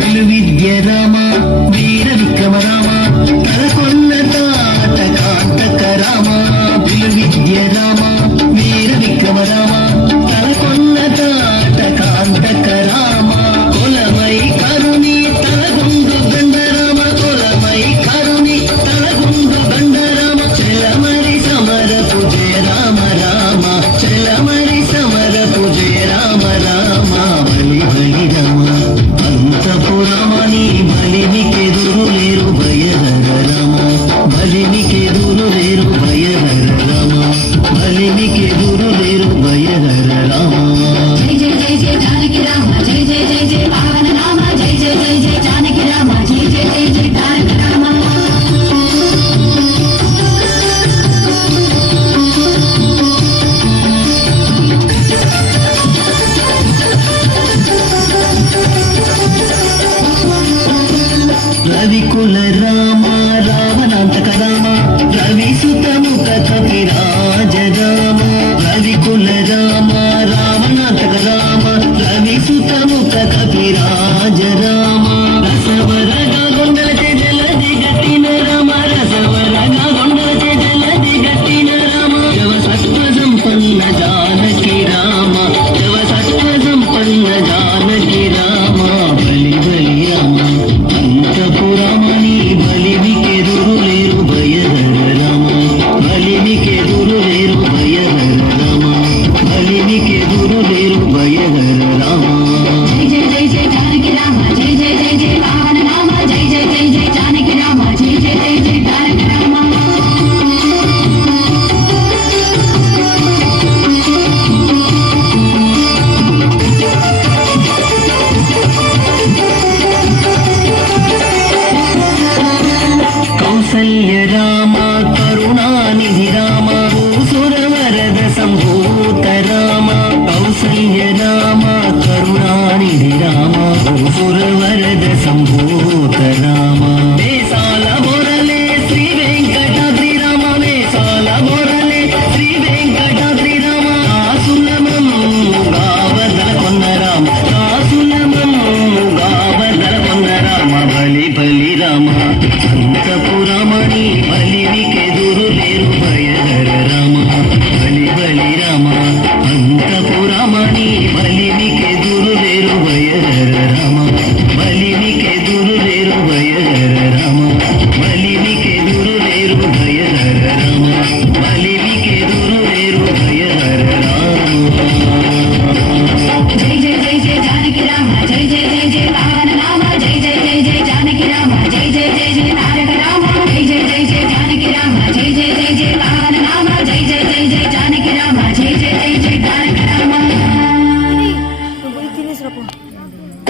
విలువిద్య రామ వీర విక్రమ రామ తలకొన్న తాట కాంతక రామ విలువిద్య రామ వీర విక్రమ రామ తలకొన్న తాట కాంతక రామ కులమై కరుణి తలగుండు గండరామ కులమై కరుణి తలగుండు గండరామ చెలమరి సమర పూజయ రామ రామ చెలమరి సమర పూజయ రామ రామ బలి బలి రామ అంతపురమని బలినికెదురు లేరు భయధర రామ బలినికెదురు లేరు భయధర రామ బలినికెదురు లేరు భయధర రామ జై జై జై జై జానకి రామ జై జై జై జై పావన రామ జై జై జై జై జానకి రామ జై జై జై జై తారక రామ రవికుల రామ